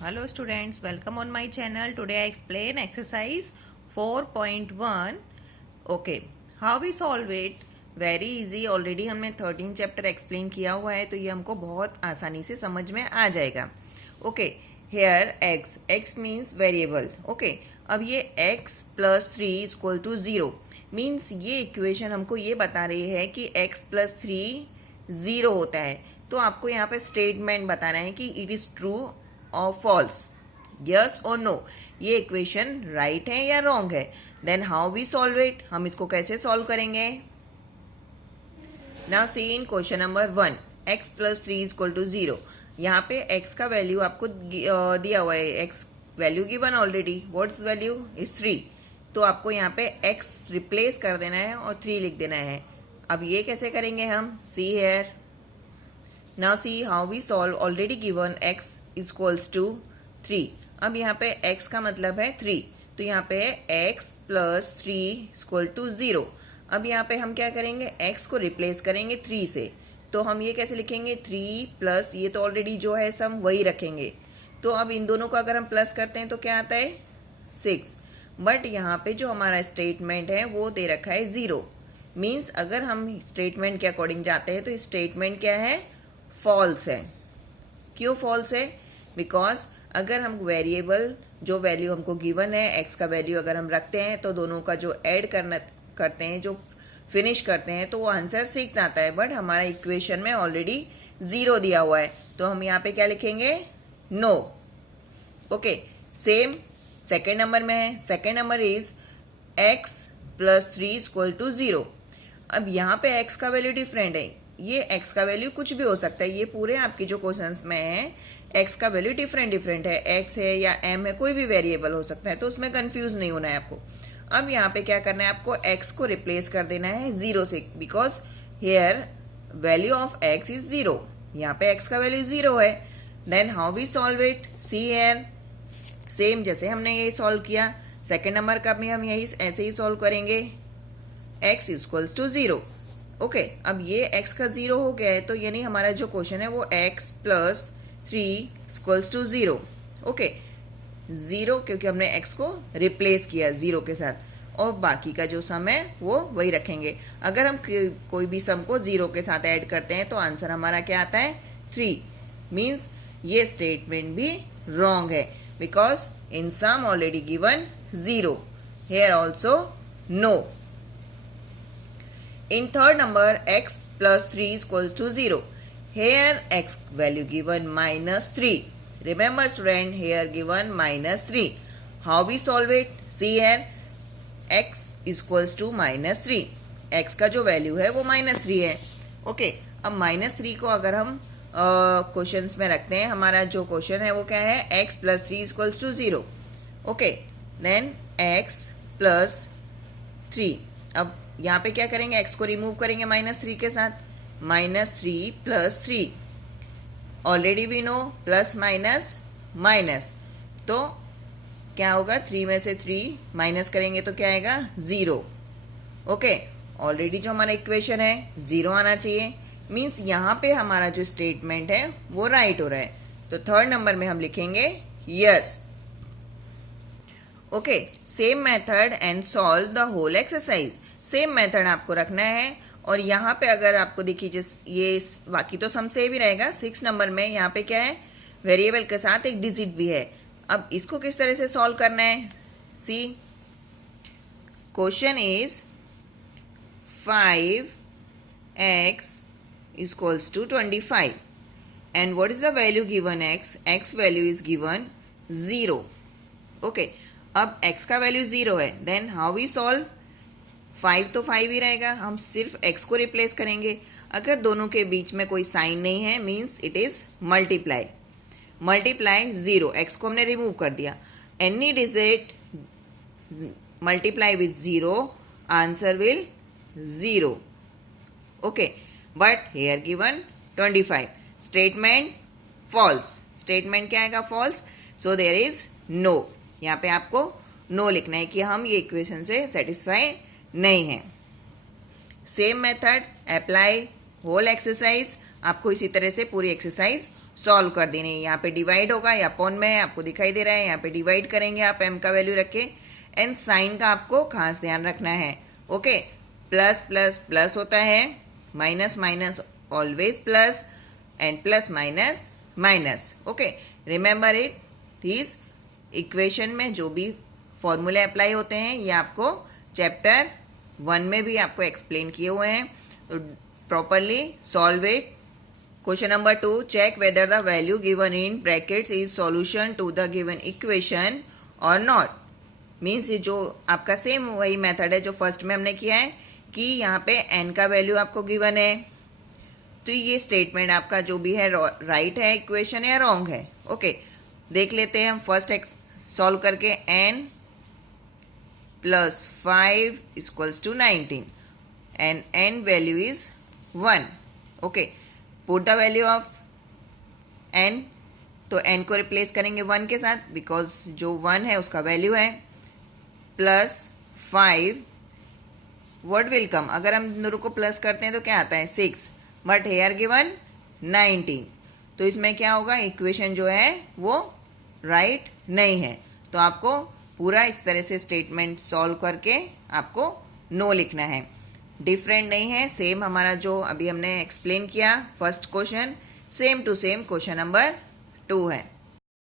Hello students, welcome on my channel. Today I explain exercise 4.1. Okay, how we solve it? Very easy. Already हमने 13 chapter explain किया हुआ है, तो ये हमको बहुत आसानी से समझ में आ जाएगा. Okay, here x means variable. Okay, अब ये x plus 3 is equal to 0 means ये इक्वेशन हमको ये बता रही है कि x plus 3 0 होता है. तो आपको यहाँ पे स्टेटमेंट बताना है कि इट इज़ ट्रू और फॉल्स, यस और नो, ये इक्वेशन राइट है या रॉन्ग है. Then how we solve it, हम इसको कैसे सॉल्व करेंगे. Now see in question number 1, x plus 3 is equal to 0. यहाँ पे x का वैल्यू आपको दिया हुआ है, x value given already. What's value is 3. तो आपको यहाँ पे x रिप्लेस कर देना है और 3 लिख देना है. अब ये कैसे करेंगे हम, see here. Now see how we solve. Already given x equals to 3. अब यहाँ पे x का मतलब है 3, तो यहाँ पे है x प्लस 3 इक्वल टू 0. अब यहाँ पे हम क्या करेंगे, x को रिप्लेस करेंगे 3 से. तो हम ये कैसे लिखेंगे, 3 प्लस ये तो ऑलरेडी जो है सम वही रखेंगे. तो अब इन दोनों को अगर हम प्लस करते हैं तो क्या आता है 6. बट यहाँ पे जो हमारा स्टेटमेंट है वो दे रखा है 0. मीन्स अगर हम स्टेटमेंट के अकॉर्डिंग जाते हैं तो स्टेटमेंट क्या है, फॉल्स है. क्यों फॉल्स है, बिकॉज अगर हम वेरिएबल जो वैल्यू हमको गिवन है x का वैल्यू अगर हम रखते हैं तो दोनों का जो ऐड करते हैं, जो फिनिश करते हैं, तो वो आंसर 6 आता है. बट हमारा इक्वेशन में ऑलरेडी 0 दिया हुआ है, तो हम यहाँ पे क्या लिखेंगे, no. Okay, same second number में है. Second number is x plus 3 equal to 0. अब यहाँ पे x का वैल्यू डिफरेंट है. ये x का वैल्यू कुछ भी हो सकता है. ये पूरे आपकी जो क्वेश्चंस में है x का वैल्यू डिफरेंट है, x है या m है, कोई भी वेरिएबल हो सकता है, तो उसमें कंफ्यूज नहीं होना है आपको. अब यहाँ पे क्या करना है, आपको x को रिप्लेस कर देना है 0 से, because here value of x is 0. यहाँ पे x का वैल्यू 0 है. Then how we solve it, see here. Same जैसे हमने ये सॉल्व किया, सेकेंड नंबर का भी हम यही ऐसे ही सॉल्व करेंगे. x equals to 0. ओके, अब ये x का 0 हो गया है, तो यानी हमारा जो क्वेश्चन है वो x plus 3 equals to 0. Okay, 0 क्योंकि हमने x को रिप्लेस किया 0 के साथ, और बाकी का जो सम है वो वही रखेंगे. अगर हम कोई भी सम को 0 के साथ ऐड करते हैं तो आंसर हमारा क्या आता है, 3. मीन्स ये स्टेटमेंट भी रॉन्ग है, because in sum already given 0, here also no. In third number, x plus 3 is equals to 0. Here x value given minus 3. Remember student, here given minus 3. How we solve it? See here, x is equals to minus 3. x का जो value है वो minus 3 है. Okay, अब minus 3 को अगर हम questions में रखते हैं, हमारा जो क्वेश्चन है वो क्या है, x plus 3 is equals to 0. Okay, then x plus 3. अब यहाँ पे क्या करेंगे, x को रिमूव करेंगे -3 के साथ, -3 plus 3. Already we know plus minus minus, तो क्या होगा, 3 में से 3 माइनस करेंगे तो क्या आएगा, 0. ओके, ऑलरेडी जो हमारा इक्वेशन है 0 आना चाहिए. मीन्स यहाँ पे हमारा जो स्टेटमेंट है वो राइट हो रहा है. तो थर्ड नंबर में हम लिखेंगे yes. Okay, same method and solve the whole exercise. Same method आपको रखना है. और यहाँ पे अगर आपको देखिए, जिस ये बाकी तो सम सेम ही रहेगा, 6 नंबर में यहाँ पे क्या है, वेरिएबल के साथ एक डिजिट भी है. अब इसको किस तरह से सॉल्व करना है, see. Question is 5x equals to 25 and what is the value given x value is given 0. Okay, अब x का वैल्यू 0 है. देन हाउ वी सॉल्व, 5 तो 5 ही रहेगा, हम सिर्फ x को रिप्लेस करेंगे. अगर दोनों के बीच में कोई साइन नहीं है, means it is multiply. 0, x को हमने रिमूव कर दिया. Any digit multiply with 0, answer will 0. Okay, but here given 25. Statement false. Statement क्या आएगा, false. So there is no. यहाँ पे आपको नो लिखना है कि हम ये इक्वेशन से सेटिस्फाई नहीं है. Same method apply whole exercise. आपको इसी तरह से पूरी एक्सरसाइज सॉल्व कर देने। यहाँ पे डिवाइड होगा या अपॉन में है, आपको दिखाई दे रहा है, यहाँ पे डिवाइड करेंगे आप m का वैल्यू रख के। एंड साइन का आपको खास ध्यान रखना है। ओके, प्लस प्लस प्लस होता है, minus minus always plus, and plus minus minus. Okay, remember it, this equation में जो भी फॉर्मूले अप्लाई होते हैं ये आपको चैप्टर 1 में भी आपको एक्सप्लेन किए हुए हैं, तो properly solve it. Question number 2, check whether the value given in brackets is solution to the given equation और नॉट। मीन्स ये जो आपका सेम वही मेथड है जो फर्स्ट में हमने किया है कि यहाँ पे n का वैल्यू आपको गिवन है, तो ये स्टेटमेंट आपका जो भी है राइट है इक्वेशन या रॉन्ग है। ओके, देख लेते हैं हम फर्स्ट सॉल्व करके। n plus 5 equals to 19 and n value is 1। Okay, put the value of n, तो n को रिप्लेस करेंगे 1 के साथ बिकॉज जो 1 है उसका वैल्यू है, प्लस 5 व्हाट विल कम, अगर हम दोनों को प्लस करते हैं तो क्या आता है 6, बट हेयर गिवन 19, तो इसमें क्या होगा, इक्वेशन जो है वो राइट नहीं है। तो आपको पूरा इस तरह से स्टेटमेंट सॉल्व करके आपको नो लिखना है, डिफरेंट नहीं है, सेम हमारा जो अभी हमने एक्सप्लेन किया first question, same to same question number 2 है।